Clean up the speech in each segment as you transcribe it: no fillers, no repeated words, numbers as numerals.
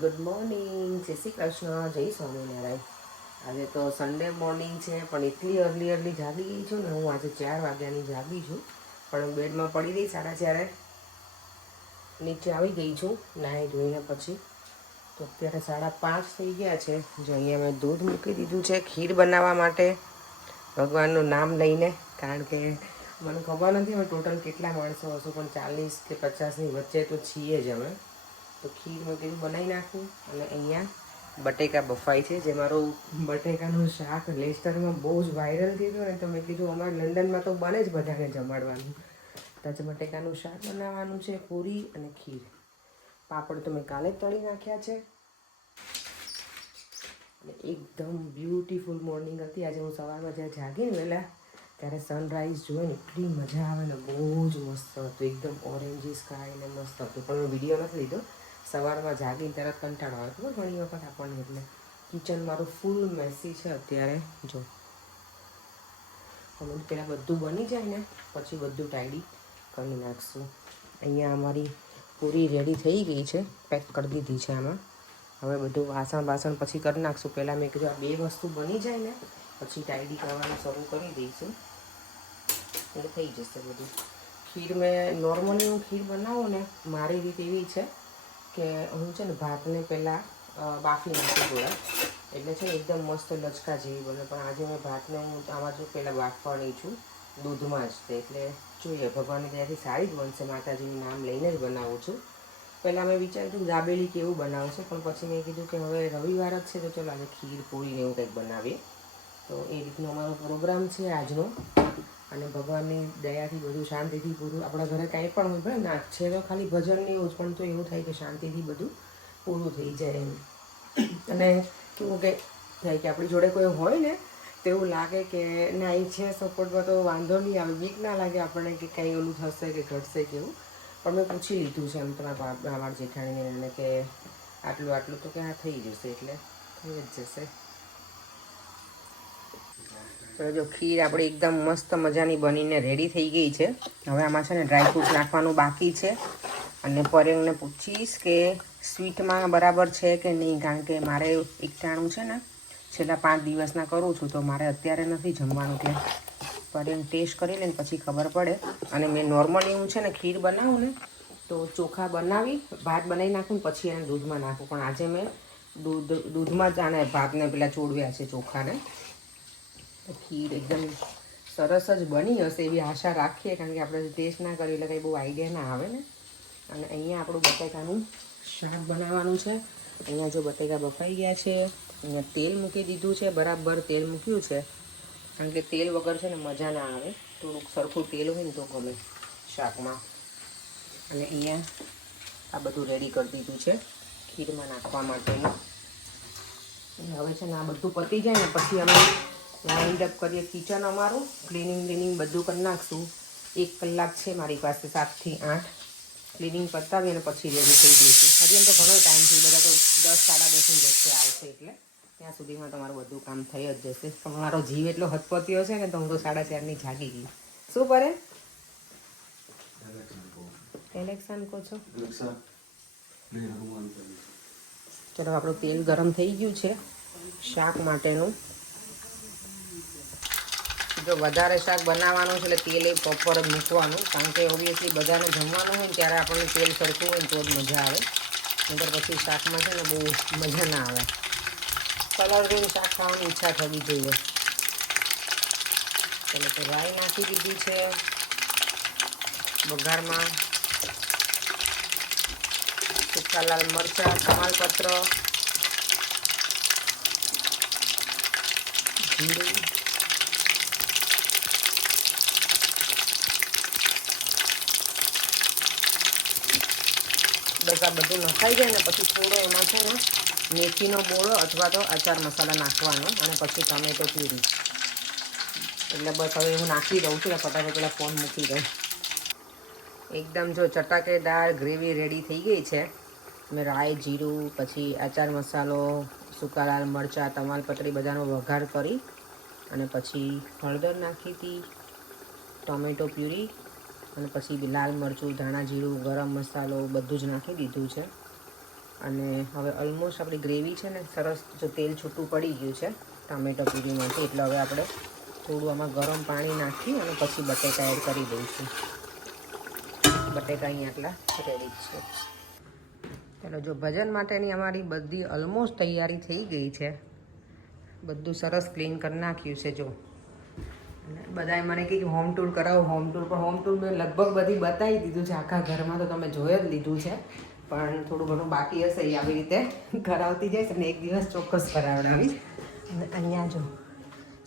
Good morning, જય શ્રી કૃષ્ણ, જય સ્વામિનારાયણ. આજે તો સન્ડે મોર્નિંગ છે, પણ એટલી અર્લી જાગી ગઈ છું ને. હું આજે 4 વાગ્યાની જાગી છું, પણ બેડમાં પડી ગઈ 4:30 નીચે આવી ગઈ છું નાહી ધોઈને પછી. તો અત્યારે 5:30 થઈ ગયા છે. જો અહીંયા મેં દૂધ મૂકી દીધું છે ખીર બનાવવા માટે, ભગવાનનું નામ લઈને. કારણ કે મને ખબર નથી અમે ટોટલ કેટલા માણસો હશું, પણ 40 કે 50ની વચ્ચે તો છીએ જ અમે. તો ખીર મેં કીધું બનાવી નાખું. અને અહીંયા બટેકા બફાય છે, જે મારું બટેકાનું શાક લેસ્ટરમાં બહુ જ વાયરલ થયું ને. તો મેં કીધું અમારે લંડનમાં તો બને જ બધાને જમાડવાનું. તો બટેકાનું શાક બનાવવાનું છે, પૂરી અને ખીર. પાપડ તો મેં કાલે જ તળી નાખ્યા છે. અને એકદમ બ્યુટીફુલ મોર્નિંગ હતી આજે. હું સવારમાં જ્યારે જાગીને વહેલા, ત્યારે સનરાઈઝ જોઈને એટલી મજા આવે ને. બહુ જ મસ્ત હતું, એકદમ ઓરેન્જી સ્કાય ને મસ્ત હતું. પણ મેં વિડીયો નથી લીધો. સવારમાં જાગીને તરત કંટાળો આવે ખબર ઘણી વખત આપણને. એટલે કિચન મારું ફૂલ મેસી છે અત્યારે. જો અમે પહેલાં બધું બની જાય ને પછી બધું ટાઈડી કરી નાખશું. અહીંયા અમારી પૂરી રેડી થઈ ગઈ છે, પેક કરી દીધી છે આમાં. હવે બધું વાસણ પછી કરી નાખશું. પહેલાં મેં કીધું આ 2 વસ્તુ બની જાય ને પછી ટાઈડી કરવાનું શરૂ કરી દઈશું, એટલે થઈ જશે બધું. ખીર મેં નોર્મલી હું ખીર બનાવું ને, મારી રીત એવી છે કે હું છે ને ભાતને પહેલાં બાફી નાખું થોડા, એટલે છે ને એકદમ મસ્ત લચકા જેવી બને. પણ આજે મેં ભાતને હું આમાં જો પહેલાં બાફવાની છું દૂધમાં જ. તે એટલે જોઈએ ભગવાનની દયાથી સારી જ બનશે. માતાજીનું નામ લઈને જ બનાવું છું. પહેલાં મેં વિચાર્યું હતું દાબેલી કેવું બનાવશે, પણ પછી મેં કીધું કે હવે રવિવાર જ છે તો ચલો આજે ખીર પૂરીને એવું કંઈક બનાવીએ. તો એ રીતનો અમારો પ્રોગ્રામ છે આજનો. અને ભગવાનની દયાથી બધું શાંતિથી પૂરું. આપણા ઘરે કાંઈ પણ હોય, ભલે ના છે તો ખાલી ભજન ને એવું જ, પણ તો એવું થાય કે શાંતિથી બધું પૂરું થઈ જાય એમ. અને કેવું કે થાય કે આપણી જોડે કોઈ હોય ને તો એવું લાગે કે ના એ છે સપોર્ટમાં તો વાંધો નહીં આવે. બીક ના લાગે આપણને કે કંઈ ઓલું થશે કે ઘટશે કે એવું. પણ મેં પૂછી લીધું છે એમ તમારા અમારા જેઠાણીને એને કે આટલું તો ક્યાં થઈ જશે, એટલે થઈ જ જશે. તો જો ખીર આપણી એકદમ મસ્ત મજાની બનીને રેડી થઈ ગઈ છે. હવે આમાં છે ને ડ્રાયફ્રૂટ નાખવાનું બાકી છે. અને પરેશને પૂછીશ કે સ્વીટમાં બરાબર છે કે નહીં, કારણ કે મારે એકટાણું છે ને છેલ્લા 5 દિવસના કરું છું, તો મારે અત્યારે નથી જમવાનું. કે પરેશ ટેસ્ટ કરી લે ને પછી ખબર પડે. અને મેં નોર્મલી હું છે ને ખીર બનાવું ને તો ચોખા બનાવી ભાત બનાવી નાખું પછી એને દૂધમાં નાખું. પણ આજે મેં દૂધમાં જ આને ભાતને પેલા ચોળવ્યા છે ચોખાને. ખીર એકદમ સરસ જ બની હશે એવી આશા રાખીએ, કારણ કે આપણે ટેસ્ટ ના કરીએ એટલે કંઈ બહુ આઈડિયા ના આવે ને. અને અહીંયા આપણું બટેકાનું શાક બનાવવાનું છે. અહીંયા જો બટેકા બફાઈ ગયા છે. અહીંયા તેલ મૂકી દીધું છે, બરાબર તેલ મૂક્યું છે. કારણ કે તેલ વગર છે ને મજા ના આવે. થોડુંક સરખું તેલ હોય ને તો ગમે શાકમાં. અને અહીંયા આ બધું રેડી કરી દીધું છે ખીરમાં નાખવા માટેનું. હવે છે ને આ બધું પતી જાય ને પછી અમે વાઇન્ડ અપ કરીએ કિચન અમારું. ક્લિનિંગ બધું કરી નાખશું. 1 કલાક છે મારી પાસે, 7 થી 8. ક્લિનિંગ પતાવી અને પછી રેડી થઈ જઈશું. હજી એમ તો ઘણો ટાઈમ છે, બધા તો 10 સાડા 10ની વચ્ચે આવશે, એટલે ત્યાં સુધીમાં તમારું બધું કામ થઈ જ જશે. પણ મારો જીવ એટલો હથપતિયો છે ને તો હું તો 4:30ની જાગી ગઈ. શું કરે ઇલેક્શન કહો છો? ચલો આપણું તેલ ગરમ થઈ ગયું છે શાક માટેનું. જો વધારે શાક બનાવવાનું છે એટલે તેલ એ પ્રોપર જ મૂકવાનું, કારણ કે ઓબ્વિયસલી બધાને જમવાનું હોય ને ત્યારે આપણને તેલ સરખું હોય ને તો જ મજા આવે. નહીંતર પછી શાકમાં છે ને બહુ મજા ના આવે. કલર જોઈને શાક ખાવાની ઈચ્છા થવી જોઈએ. એટલે તો રાઈ નાખી દીધી છે વઘારમાં. સૂકા લાલ મરચાં, તમાલપત્ર, જીરું, બસ આ બધું નખાઈ જાય ને પછી થોડો એમાં છે ને મેથીનો બોળો અથવા તો અચાર મસાલા નાખવાનો. અને પછી ટમેટો પ્યુરી. એટલે બસ હવે હું નાખી દઉં છું. ફટાફટ પેલા ફોન મૂકી દઉં. એકદમ જો ચટાકેદાર ગ્રેવી રેડી થઈ ગઈ છે. મેં રાઈ, જીરું, પછી આચાર મસાલો, સૂકા લાલ મરચાં, તમાલપત્રી બધાનો વઘાર કરી અને પછી હળદર નાખી હતી, ટોમેટો પ્યુરી, અને પછી લાલ મરચું, ધાણા જીરું, ગરમ મસાલો બધું જ નાખી દીધું છે. અને હવે ઓલમોસ્ટ આપણી ગ્રેવી છે ને સરસ જો તેલ છૂટું પડી ગયું છે ટામેટો પ્યુરીમાંથી, એટલે હવે આપણે થોડું આમાં ગરમ પાણી નાખી અને પછી બટેકા એડ કરી દઈશું. બટેકા અહીં આટલા રેડી છે. ચાલો, જો ભજન માટેની અમારી બધી ઓલમોસ્ટ તૈયારી થઈ ગઈ છે. બધું સરસ ક્લીન કરી નાખ્યું છે. જો બધાએ મને કહે કે હોમ ટૂર કરાવો, હોમ ટૂર, પણ હોમ ટૂર મેં લગભગ બધી બતાવી દીધું છે આખા ઘરમાં, તો તમે જોઈ જ લીધું છે. પણ થોડું ઘણું બાકી હશે એ આવી રીતે કરાવતી જઈશ અને એક દિવસ ચોક્કસ કરાવડાવીશ. અને અહીંયા જો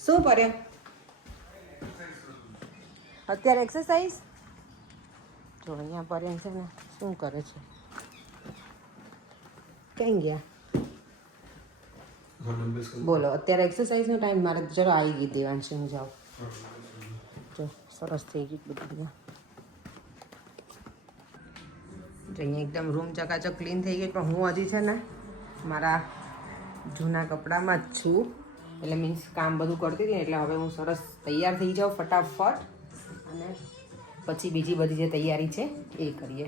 શું કરે અત્યારે એક્સરસાઇઝ, જો અહીંયા પર્યન છે ને શું કરે છે, ક્યાં ગયા બોલો. અત્યારે એક્સરસાઇઝનો ટાઈમ મારે, ચલો આવી ગઈ દેવાંશી, હું જાઉં. જો સરસ થઈ ગઈ બધું. અહીંયા એકદમ રૂમ ચકાચક ક્લીન થઈ ગઈ, પણ હું હજી છે ને મારા જૂના કપડામાં જ છું, એટલે મીન્સ કામ બધું કરતી હતી, એટલે હવે હું સરસ તૈયાર થઈ જાઉં ફટાફટ, અને પછી બીજી બધી જે તૈયારી છે એ કરીએ.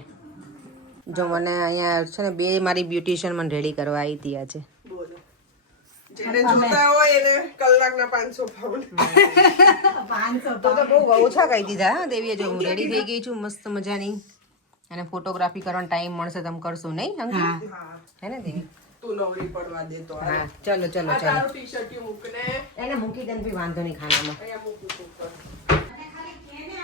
જો મને અહીંયા છે ને બે મારી બ્યુટિશિયન મને રેડી કરવા આવી હતી આજે. જેને જોતા હોય એને કલાકના 500 પાઉન્ડ. 500 તો બહુ ઓછા કહી દીધા હા દેવીએ. જો હું રેડી થઈ ગઈ છું મસ્ત મજાની, અને ફોટોગ્રાફી કરવાનો ટાઈમ મળશે તમે કરશો નહીં અંકિત? હે ને દેવી? તું નવરી પડવા દે તો. હા ચલો ચલો ચલો. તારું ટી-શર્ટ મૂકને એને મૂકી દે ભી વાંધો નહીં ખાનામાં. અહીંયા મૂકું છું ઉપર.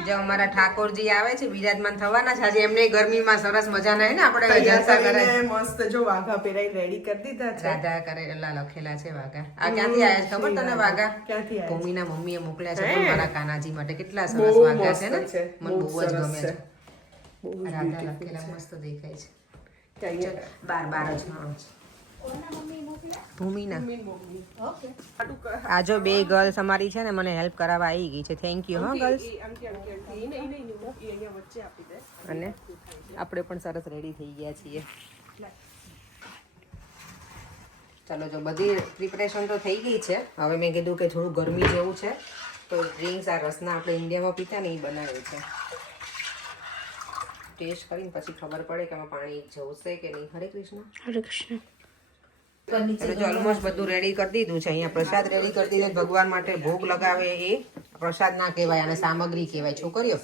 જો અમારા ઠાકોરજી આવે છે, બિરાજમાન થવાના છે આજે. એમને ગરમીમાં સરસ મજાના ને આપણે જલસા કરે, મસ્ત જો વાઘા પહેરાઈ રેડી કરી દીધા છે. રાધા કરેલા લખેલા છે વાઘા. આ ક્યાંથી આવ્યા છે ખબર તને વાઘા? ક્યાંથી આવ્યા? ભૂમિના મમ્મીએ મોકલ્યા છે મારા કાનાજી માટે. કેટલા સરસ વાઘા છે ને, મને બહુ જ ગમે છે. રાધા લખેલા મસ્ત દેખાય છે. બાર જ હા ભૂમિના. આ જો બે ગર્લ્સ અમારી છે ને મને હેલ્પ કરાવવા આવી ગઈ છે. થેન્ક યુ હા ગર્લ્સ. અને આપણે પણ સરસ રેડી થઈ ગયા છીએ. ચાલો, જો બધી પ્રિપરેશન તો થઈ ગઈ છે. હવે મેં કીધું કે થોડું ગરમી જેવું છે તો ડ્રિંક્સ આ રસના આપણે ઇન્ડિયામાં પીતા ને એ બનાવ્યું છે. ટેસ્ટ કરીને પછી ખબર પડે કે આમાં પાણી જવશે કે નહીં. હરે કૃષ્ણ. હરે કૃષ્ણ. જો ઓલમોસ્ટ બધું રેડી કરી દીધું છે. અહીંયા પ્રસાદ રેડી કરી દીધો. ભગવાન માટે ભોગ લગાવે એ પ્રસાદ ના કહેવાય, અને સામગ્રી કહેવાય. છોકરીઓ,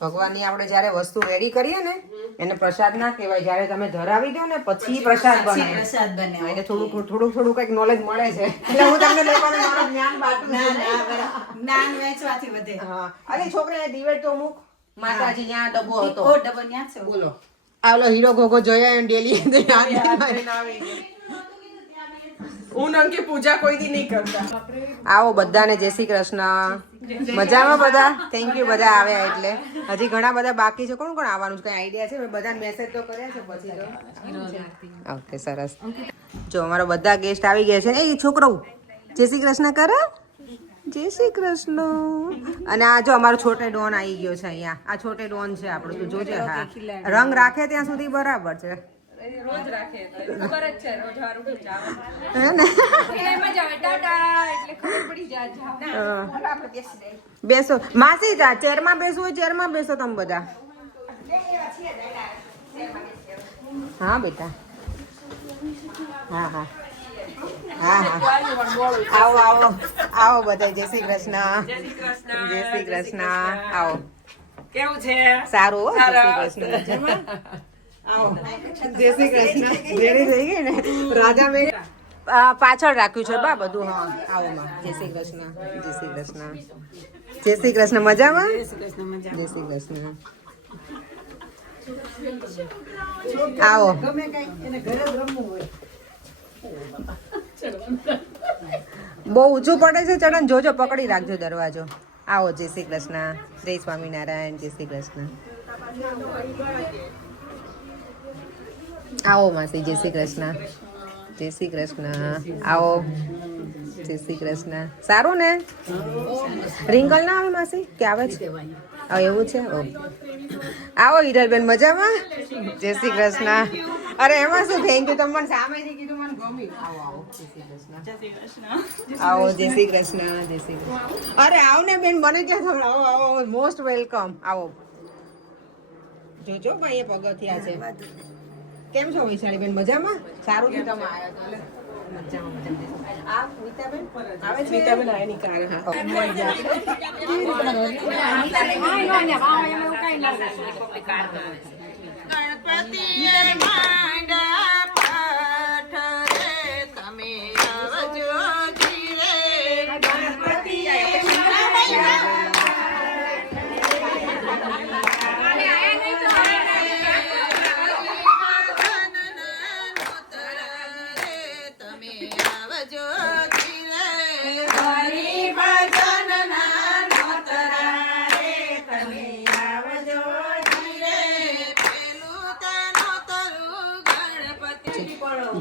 ભગવાનની આપણે જ્યારે વસ્તુ રેડી કરીએ ને એને પ્રસાદ ના કહેવાય. જ્યારે તમે ધરાવી દો ને પછી પ્રસાદ બને. એટલે થોડું કંઈક નોલેજ મળે છે, એટલે હું તમને લોકોને મારું જ્ઞાન બાટું છું. જ્ઞાન વેચવાથી વધે. હા, અરે છોકરા દિવેટ તો મૂક. માતાજી ત્યાં ડબ્બો હતો. ઓ ડબો ન્યા છે. બોલો, આવલો હીરો ઘોઘો જોયા ડેલી. હું નંકી પૂજા કોઈ દી નહીં કરતા. આવો બધાને જય શ્રી કૃષ્ણ. મજામાં બધા? થેન્ક યુ બધા આવ્યા. એટલે હજી ઘણા બધા બાકી છે. કોણ કોણ આવવાનું છે? કઈ આઈડિયા છે? બધા મેસેજ તો કર્યા છે પછી તો. ઓકે સરસ. જો અમારા બધા ગેસ્ટ આવી ગયા છે ને. એ છોકરો જય શ્રી કૃષ્ણ કરે. જય શ્રી કૃષ્ણ. અને આ જો અમારો છોટે ડોન આવી ગયો છે અહીંયા. આ છોટે ડોન છે આપણો. તું જોજે. હા, રંગ રાખે ત્યાં સુધી બરાબર છે. રોજ રાખે ખબર જ છે. રોજ હારું જ જાવ હે ને? એમાં જ આવે ટાટા એટલે ખબર પડી જાય. આપણે બેસી જાય. બેસો માસી. જા ચેરમાં બેસવું હોય ચેરમાં બેસો તમે બધા. હા બેટા. હા હા હા હા. આવો આવો આવો બધા. જય શ્રી કૃષ્ણ. જય શ્રી કૃષ્ણ. આવો. કેવું છે? સારું હો. જય શ્રી કૃષ્ણ. મજામાં? આવો. જય શ્રી કૃષ્ણ. રેડી થઈ ગઈ ને રાજા મેં પાછળ રાખ્યું છે બા બધું. હા આવો માં. જય શ્રી કૃષ્ણ. જય શ્રી કૃષ્ણ. જય શ્રી કૃષ્ણ. મજામાં? જય શ્રી કૃષ્ણ. આવો. બહુ ઊંચું પડે છે ચડન. જોજો પકડી રાખજો દરવાજો. આવો. જય શ્રી કૃષ્ણ. જય સ્વામિનારાયણ. જય શ્રી કૃષ્ણ. આવો માસી. જય શ્રી કૃષ્ણ. જય શ્રી કૃષ્ણ. આવો. જય શ્રી કૃષ્ણ. સારું ને? રિંકલ ના આવે માસી કે આવે છે? એવું છે. ઓકે. આવો હિરલબેન. મજામાં? જય શ્રી કૃષ્ણ. અરે એમાં શું થેન્ક યુ. તમને સામેથી કીધું મને ગમ્યું. આવો આવો. જય શ્રી કૃષ્ણ. આવો. જય શ્રી કૃષ્ણ. જય શ્રી કૃષ્ણ. અરે આવ ને બેન. મને ક્યાં સંભળાવો. આવો આવો. Most welcome. આવો. જોજો ભાઈ એ પગથિયા છે. કેમ છો વૈશાળીબેન? મજામાં? સારું થયું તમે આવ્યા તો. લે. મજામાં. આ સ્મિતાબેન આવે છે? સ્મિતાબેન આવે ની કાર. હા.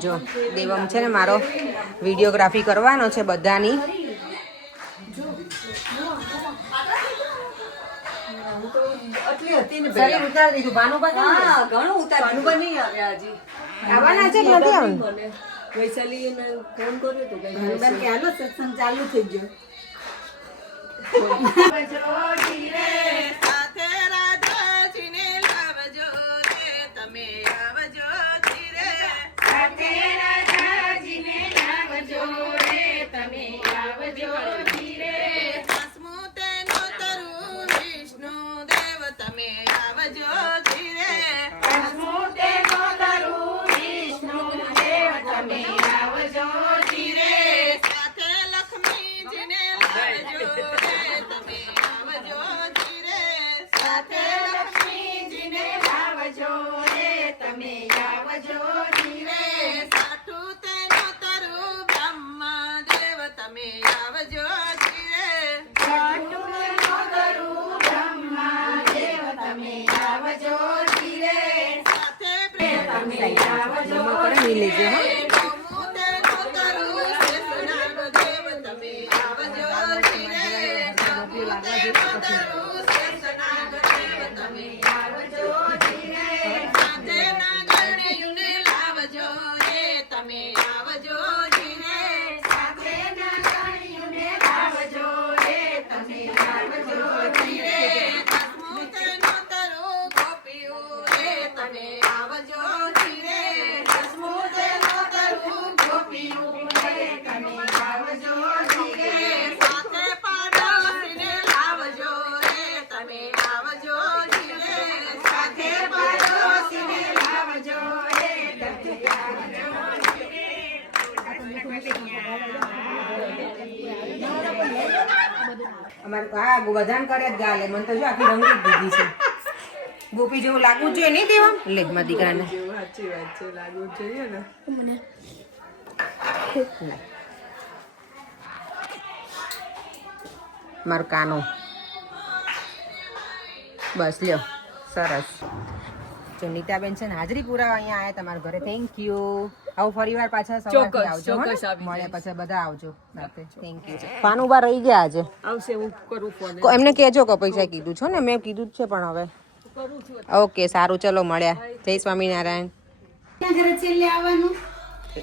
જો દેવમ છે ને મારો વિડીયોગ્રાફી કરવાનો છે બધાની. શરીર ઉતારી દીધું. ભાનુબા કેમ છે? ઘણું ઉતાર નહીં આવ્યા હજી. આવવાના છે કે નથી આવવાનું? વૈશાલીને ફોન કર્યો તો કઈ બેન કે હાલો સત્સંગ ચાલુ થઈ ગયો. લેજો હા. અમારે હા બધાને કરે જ ગાલે. મને તો જો આખી રંગી દીધી છે. ગોપી જેવું લાગવું જોઈએ નહીં દેવા? લે મારા દીકરાને. સાચી વાત છે, લાગવું જોઈએ ને. મારો કાનો બસ લ્યો સરસ. જો નીતાબેન છે ને હાજરી પુરાવા અહીંયા આવ્યા તમારા ઘરે. Thank you. આવું ફરી વાર પાછા સવારથી આવજો. મળ્યા પછી બધા આવજો સાથે. Thank you. પાનુબા રહી ગયા આજે. આવશે હું કરું ફોન. એમને કહેજો કે પૈસા કીધું છો ને? મેં કીધું જ છે પણ હવે ઓકે સારું ચલો મળ્યા. જય સ્વામિનારાયણ. ક્યાં ઘરે છેલ્લે આવવાનું?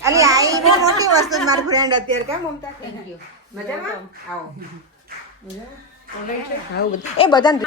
અલી આઈ બહુ મોટી વસ્તુ છે મારી ફ્રેન્ડ અત્યારે. કેમ મમતા? Thank you. મજામાં? આવો. એ બધાને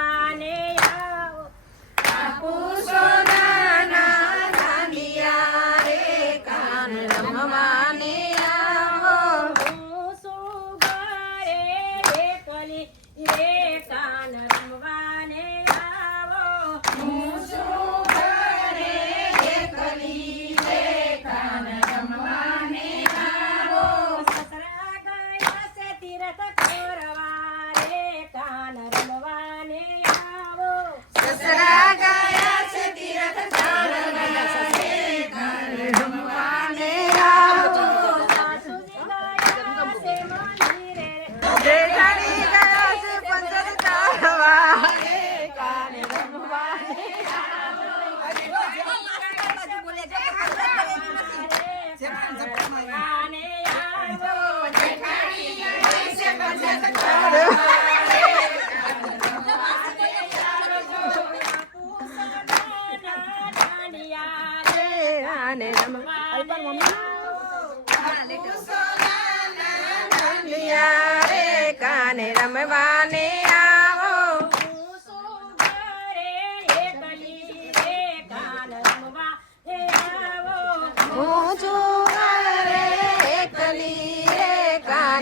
કાને રમવાને આવો.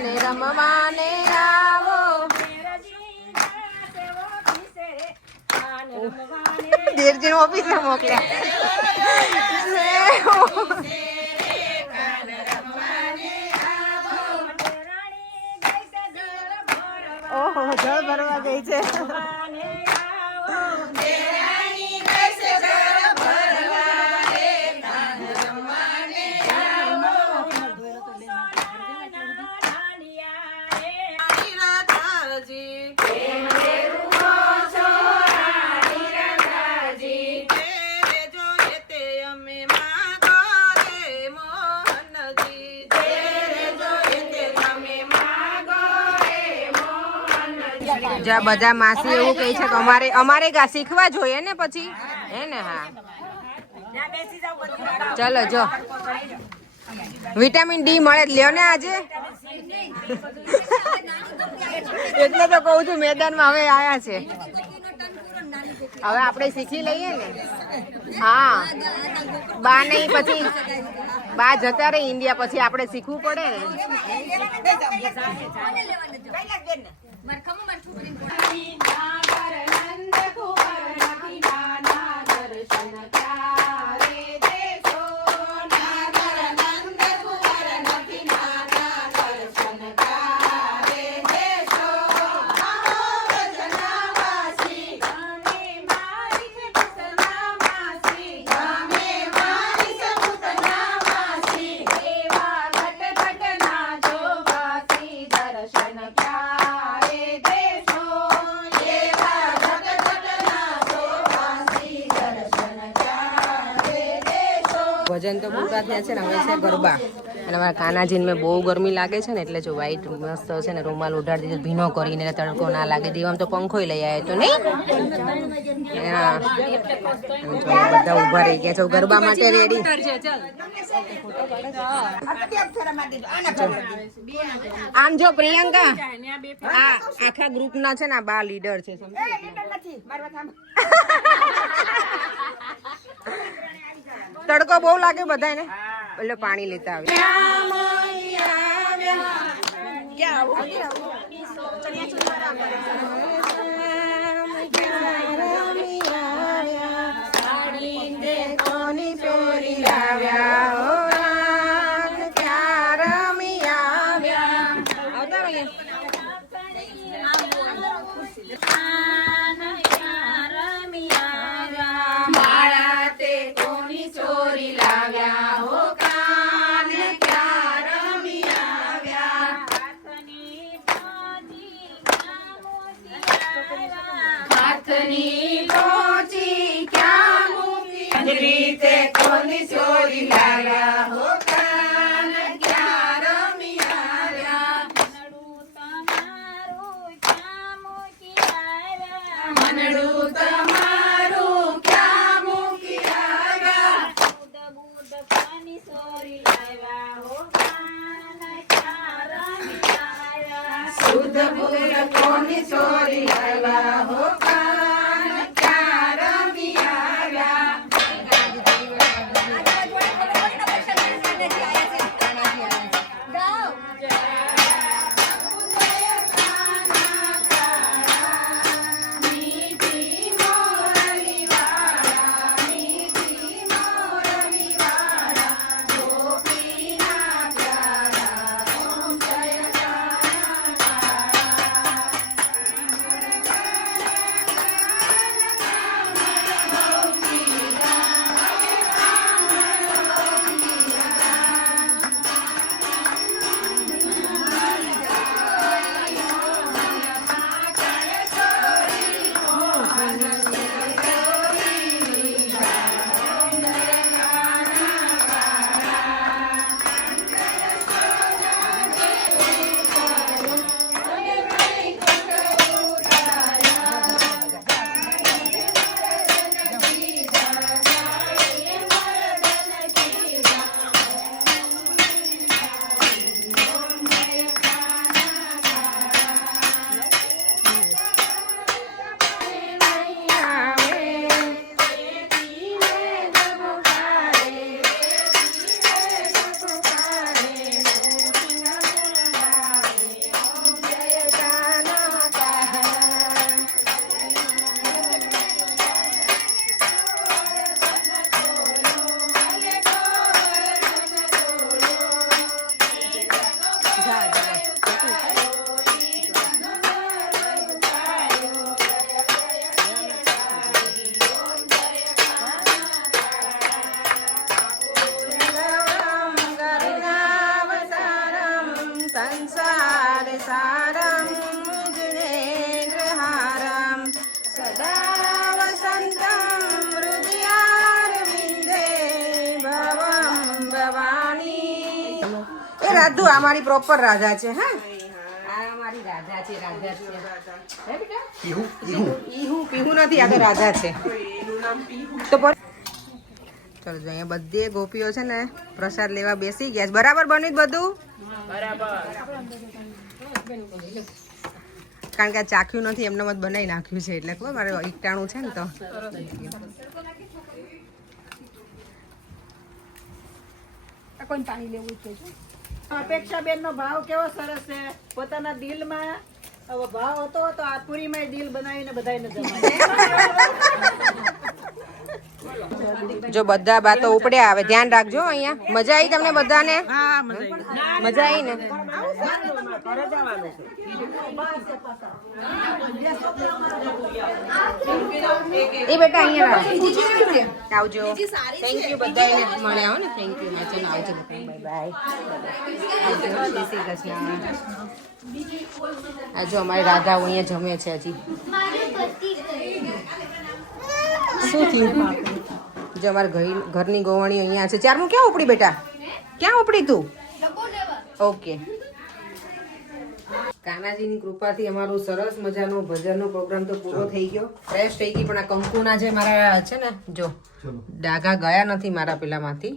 કાને રમવાને આવો. દેરજી ઓફિસે મોકલ્યા. ઓહો, જળ ભરવા ગઈ છે. જ્યાં બધા માસી એવું કહે છે કે અમારે શીખવા જોઈએ ને પછી હે ને. હા ચલો જો વિટામિન ડી મળે લ્યો ને આજે. એટલે તો કહું છું મેદાનમાં હવે આયા છે. હવે આપણે શીખી લઈએ ને. હા બા નહીં પછી બા જતા રહી ઇન્ડિયા પછી આપણે શીખવું પડે ને. ભજન તો પૂરા થયા છે ને હવે છે ગરબા. અને અમારા કાનાજીને મેં બહુ ગરમી લાગે છે ને એટલે જો વ્હાઈટ મસ્ત છે ને રૂમાલ ઉઢાડી દીધો ભીનો કરીને તડકો ના લાગે. દેવામાં તો પંખોય લઈ આવ્યો તો નહીં. હા બધા ઉભા રહી ગયા છે ગરબા માટે રેડી. આમ જો પ્રિયંકા આ આખા ગ્રુપ ના છે ને આ બા લીડર છે. તડકો બહુ લાગે બધાને એટલે પાણી લેતા આવે. એ રાધુ આ મારી પ્રોપર રાધા છે હા આ મારી રાધા છે રાધા છે હે બેટા પીહુ નથી આ તો રાધા છે એનું નામ પીહુ. તો ચલો જો અહીંયા બધી ગોપીઓ છે ને પ્રસાદ લેવા બેસી ગયા છે. બરાબર બન્યું બધું કારણ કે આ ચાખ્યું નથી એમને મત બનાવી નાખ્યું છે એટલે ખબર મારે એકટાણું છે ને તો કોઈ પાણી લેવું છે અપેક્ષાબેન નો ભાવ કેવો સરસ છે પોતાના દિલમાં હવે ભાવ હતો તો આ પૂરીમાં દિલ બનાવીને બધાને જો બધા બાતો ઉપડ્યા આવે ધ્યાન રાખજો અહીંયા મજા આવી તમને બધાને મજા આવી ને એ બેટા અહીંયા આવજો થેન્ક યુ બધાને મળ્યા હો ને થેન્ક યુ ચલો આવજો બાય બાય જય શ્રી કૃષ્ણ આ જો અમારી રાધા અહીંયા જમે છે હજી શું થયું જો અમારા ઘરની ગોવણીઓ અહીંયા છે ચારમું ક્યાં ઉપડી બેટા ક્યાં ઉપડી તું ઓકે કાનાજીની કૃપાથી અમારું સરસ મજાનો ભજનનો પ્રોગ્રામ તો પૂરો થઈ ગયો ફ્રેશ થઈ ગઈ પણ આ કંકુના જે મારા છે ને જો ડાઘા ગયા નથી મારા પેલામાંથી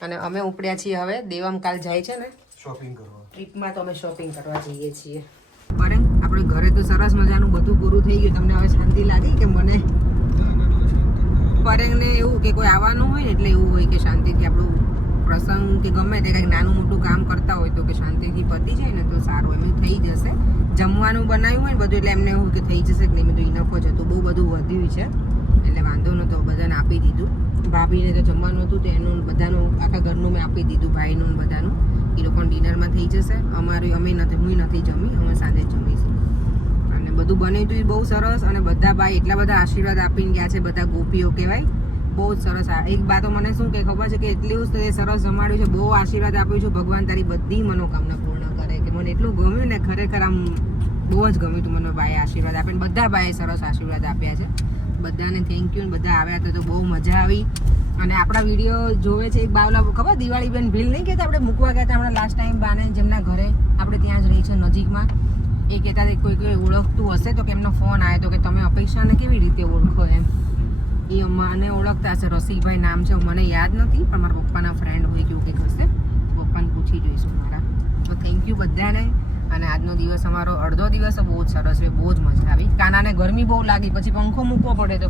અને અમે ઉપડ્યા છીએ હવે દેવમ કાલ જાય છે ને શોપિંગ કરવા ટ્રીપમાં તો અમે શોપિંગ કરવા જઈએ છીએ પરંતુ આપણે ઘરે તો સરસ મજાનું બધું પૂરું થઈ ગયું તમને હવે શાંતિ લાગી કે મને પરેંગને એવું કે કોઈ આવવાનું હોય ને એટલે એવું હોય કે શાંતિથી આપણું પ્રસંગ કે ગમે તે કંઈક નાનું મોટું કામ કરતા હોય તો કે શાંતિથી પતી જાય ને તો સારું એમ થઈ જશે જમવાનું બનાવ્યું હોય ને બધું એટલે એમને એવું કે થઈ જશે કે નહીં બધું ઇનફ જ હતું બહુ બધું વધ્યું છે એટલે વાંધો નહોતો બધાને આપી દીધું ભાભીને તો જમવાનું હતું તો એનું બધાનું આખા ઘરનું મેં આપી દીધું ભાઈનું બધાનું એ લોકોને ડિનરમાં થઈ જશે અમારું હું નથી જમી અમે સાંજે જમીશું અને બધું બન્યું હતું એ બહુ સરસ અને બધા ભાઈ એટલા બધા આશીર્વાદ આપીને ગયા છે બધા ગોપીઓ કહેવાય બહુ જ સરસ એક બાતો મને શું કે ખબર છે કે એટલું જ સરસ જમાડ્યું છે બહુ આશીર્વાદ આપ્યું છે ભગવાન તારી બધી મનોકામના પૂર્ણ કરે કે મને એટલું ગમ્યું ને ખરેખર આમ બહુ જ ગમ્યું હતું મને ભાઈએ આશીર્વાદ આપ્યા બધા ભાઈએ સરસ આશીર્વાદ આપ્યા છે બધાને થેન્ક યુ બધા આવ્યા હતા તો બહુ મજા આવી અને આપણા વિડીયો જોવે છે એક બાવલા ખબર દિવાળી બેન ભીલ નહીં કહેતા આપણે મૂકવા ગયા હતા હમણાં લાસ્ટ ટાઈમ બાને જેમના ઘરે આપણે ત્યાં જ રહી છે નજીકમાં એ કહેતા કોઈ ઓળખતું હશે તો કે એમનો ફોન આવ્યો તો કે તમે અપેક્ષાને કેવી રીતે ઓળખો એમ એ મને ઓળખતા હશે રસિકભાઈ નામ છે મને યાદ નથી પણ મારા પપ્પાના ફ્રેન્ડ હોય કેવું કંઈક હશે પપ્પાને પૂછી જોઈશું મારા તો થેન્ક યુ બધાને અને આજનો દિવસ અમારો અડધો દિવસ બહુ જ સરસ છે બહુ જ મજા આવી કાનાને ગરમી બહુ લાગી પછી પંખો મૂકવો પડે તો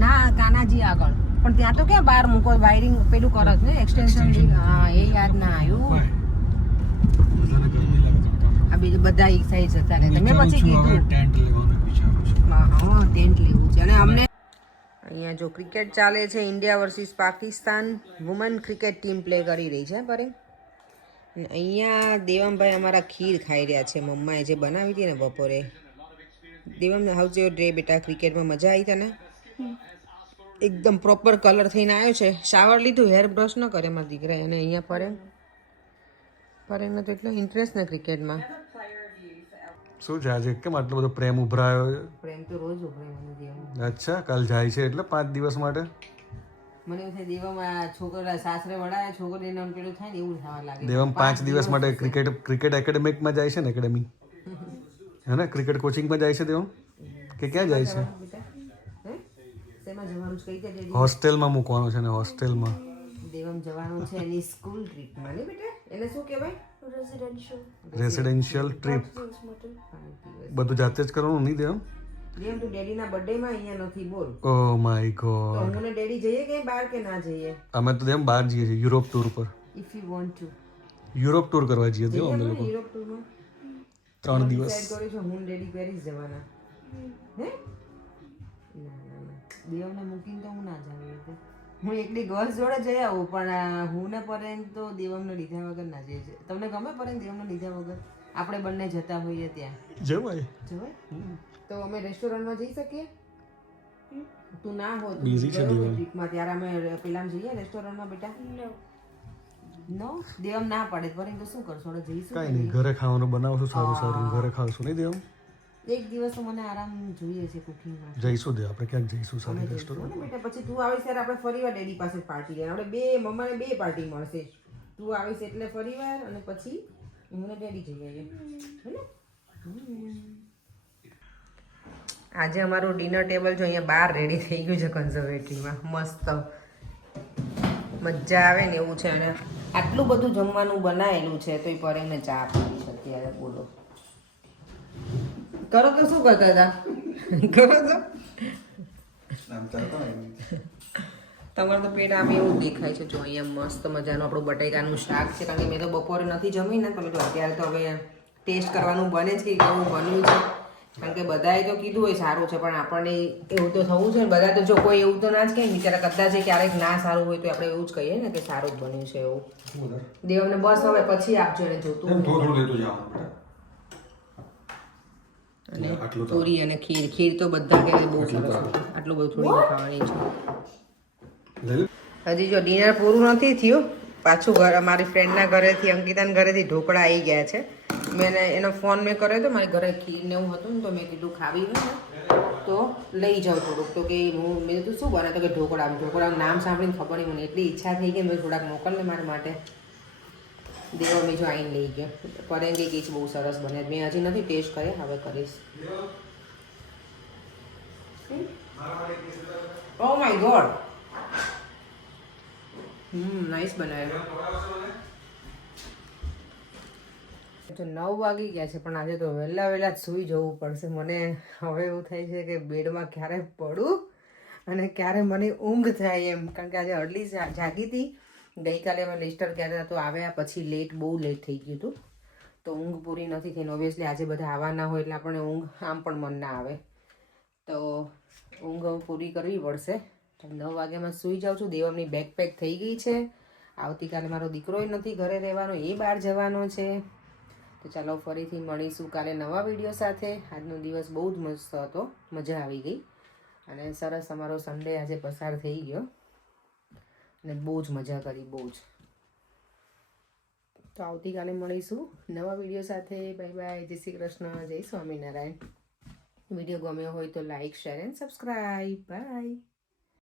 ના કાનાજી આગળ પણ ત્યાં તો ક્યાં બહાર મૂકો વાયરિંગ પેલું કરે ને એક્સટેન્શન હા એ યાદ ના આવ્યું આ બીજું બધા એક સાઈડ જતા રહે મેં પછી કીધું હા ટેન્ટ લેવું છે અને અમને અહીંયા જો ક્રિકેટ ચાલે છે India versus Pakistan woman cricket team play કરી રહી છે પરે અહીંયા દેવમભાઈ અમારા ખીર ખાઈ રહ્યા છે મમ્માએ જે બનાવી હતી ને બપોરે દેવમ હાઉસ યોર ડે બેટા ક્રિકેટમાં મજા આવી તને એકદમ પ્રોપર કલર થઈને આવ્યો છે શાવર લીધું હેર બ્રશ ન કરે મારા દીકરા અને અહીંયા પરેંગને તો એટલો ઇન્ટરેસ્ટ ને ક્રિકેટમાં શું છે આજે કેમ આટલો બધો પ્રેમ ઉભરાયો છે પ્રેમ તો રોજ ઉભરે મને દેવમ અચ્છા કાલ જાય છે એટલે 5 દિવસ માટે મને એવું થાય દેવામાં છોકરા સાસરે વડાય છોકરીને પેલું થાય ને એવું થવા લાગે દેવમ 5 દિવસ માટે ક્રિકેટ એકેડેમીમાં જાય છે ને એકેડેમી હે ને ક્રિકેટ કોચિંગમાં જાય છે દેવમ કે ક્યાં જાય છે શેમાં જવાનું છે કઈ રીતે હોસ્ટેલમાં મૂકવાનો છે ને હોસ્ટેલમાં દેવમ જવાનું છે એની સ્કૂલ ટ્રીપમાં ને બેટા એને શું કહેવાય રેસિડેન્શિયલ ટ્રીપ બધું જાતે જ કરવાનું નહીં દેવમ દેવમ તું ડેડીના બર્થડેમાં અહીંયા નથી બોલ ઓ માય તો ગોડ હું ને ડેડી જઈએ કે બહાર કે ના જઈએ અમે તો દેવમ બહાર જઈએ છીએ યુરોપ ટૂર પર if you want to Europe tour કરવા જઈએ દેવમ અમે લોકો યુરોપ ટૂરમાં 3 દિવસ ડિસાઈડ કર્યું છે હું ડેડી પેરિસ જવાના હે ના દેવને મૂકીને તો હું ના જાઉં એ તો હું એકલી ગર્લ્સ જોડે જઈ આવું પણ હું ને પરેન તો દેવમને લીધા વગર ના જઈએ છે તમને ગમે પરેન દેવમને લીધા વગર આપણે બંને જતા હોઈએ ત્યાં જવાય જવાય તો અમે રેસ્ટોરન્ટમાં જઈ શકીએ તું ના હો Busy છે દેવમ. ટ્રીપમાં ત્યારે અમે પેલા જઈએ રેસ્ટોરન્ટમાં બેટા નો દેવમ ના પડે પરેન તો શું કરશો આપણે જઈશું કાંઈ નહીં ઘરે ખાવાનું બનાવશું સારું સારું ઘરે ખાવશું નહીં દેવમ એક દિવસ તો મને આરામ જોઈએ છે કુકિંગમાં. જઈશું દે આપણે ક્યાંક જઈશું સારી અમે રેસ્ટોરન્ટ. જઈશું ને બેટા, પછી તું આવીશ ત્યારે આપણે ફરીવાર ડેડી પાસે પાર્ટી લઈએ. આપણે બે મમ્માને બે પાર્ટી મળશે. તું આવીશ એટલે ફરીવાર, અને પછી હું ને ડેડી જઈ આવીએ. આજે અમારું ડિનર ટેબલ જો અહીંયા બહાર રેડી થઈ ગયું છે કન્ઝર્વેટરીમાં. મસ્ત મજા આવે ને એવું છે. અને આટલું બધું જમવાનું બનાવેલું છે તો એ પરેને ચા પીવી છે અત્યારે. બોલો કરો તો શું કરતા હતા? કરો તો તમારું તો પેટ આમ એવું દેખાય છે. જો અહીંયા મસ્ત મજાનું આપણું બટેકાનું શાક છે. કારણ કે મેં તો બપોરે નથી જમી ને, તમે તો અત્યારે તો હવે ટેસ્ટ કરવાનું બને છે કે કેવું બન્યું છે. કારણ કે બધાએ તો કીધું હોય સારું છે, પણ આપણને એવું તો થવું છે ને. બધા તો જો કોઈ એવું તો ના જ કહે ને, બિચારા કદાચ ક્યારેક ના સારું હોય તો આપણે એવું જ કહીએ ને કે સારું જ બન્યું છે એવું. દેવને બસ હવે પછી આપજો એને જોતું. થોડું લેતું જવાનું. અને પૂરી અને ખીર. ખીર તો બધા કે બહુ સરસ. આટલું બધું થોડી ખાવાની છે. હજી જો ડિનર પૂરું નથી થયું. પાછું ઘર મારી ફ્રેન્ડના ઘરેથી, અંકિતાના ઘરેથી ઢોકળા આવી ગયા છે. મેં એનો ફોન મેં કર્યો હતો. મારી ઘરે ખીર ને એવું હતું ને, તો મેં કીધું ખાવી હોય ને તો લઈ જાઉં થોડુંક. તો કે હું મેં કીધું શું બને? તો કે ઢોકળાનું નામ સાંભળીને ખબર નહીં મને એટલી ઈચ્છા થઈ કે મેં થોડાક મોકલ ને મારા માટે. દેવા મેં જો આવીને લઈ ગયો. પરેંગે કે બહુ સરસ બને. મેં હજી નથી ટેસ્ટ કર્યા, હવે કરીશ. ઓ માય ગોડ, નાઈસ બનાવ્યો. તો 9 વાગી ગયા છે, પણ આજે તો વહેલા જ સૂઈ જવું પડશે. મને હવે એવું થાય છે કે બેડમાં ક્યારે પડું અને ક્યારે મને ઊંઘ થાય એમ. કારણ કે આજે અર્લી જાગી હતી. ગઈકાલે અમે લેસ્ટર ગયા હતા તો આવ્યા પછી બહુ લેટ થઈ ગયું હતું, તો ઊંઘ પૂરી નથી થઈ. ઓબ્વિયસલી આજે બધા આવવાના હોય એટલે આપણને ઊંઘ આમ પણ મન ના આવે, તો ઊંઘ પૂરી કરવી પડશે. 9 વાગ્યામાં સૂઈ જાઉં છું. દેવમની બેગ પેક થઈ ગઈ છે. આવતીકાલે મારો દીકરોય નથી ઘરે રહેવાનો, એ બહાર જવાનો છે. તો ચાલો ફરીથી મળીશું કાલે નવા વિડીયો સાથે. આજનો દિવસ બહુ જ મસ્ત હતો, મજા આવી ગઈ અને સરસ અમારો સન્ડે આજે પસાર થઈ ગયો અને બહુ જ મજા કરી, બહુ જ. તો આવતીકાલે મળીશું નવા વિડીયો સાથે. બાય બાય, જય શ્રી કૃષ્ણ, જય સ્વામિનારાયણ. વિડીયો ગમ્યો હોય તો like, share and subscribe. By.